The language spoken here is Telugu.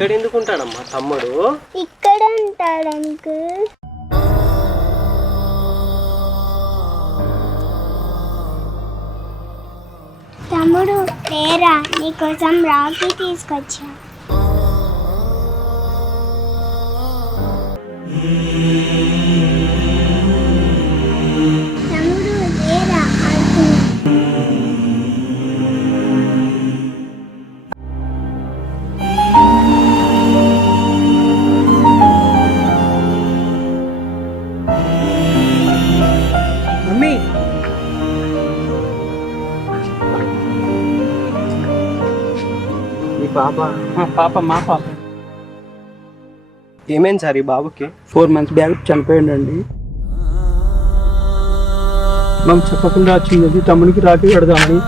ఇక్కడ ఎందుకు ఉంటాడమ్మా తమ్ముడు? ఇక్కడ ఉంటాడు అంకుల్. తమ్ముడు లేరా, నీకోసం రాఖీ తీసుకొచ్చా. తమ్ముడు లేరా, మమ్మీ ఈ పాప మా పాప ఏమైంది సార్ ఈ బాబుకి? 4 months బ్యాక్ చనిపోయిందండి. మాకు చెప్పకుండా వచ్చింది తమ్మునికి రాఖీ కడదామని.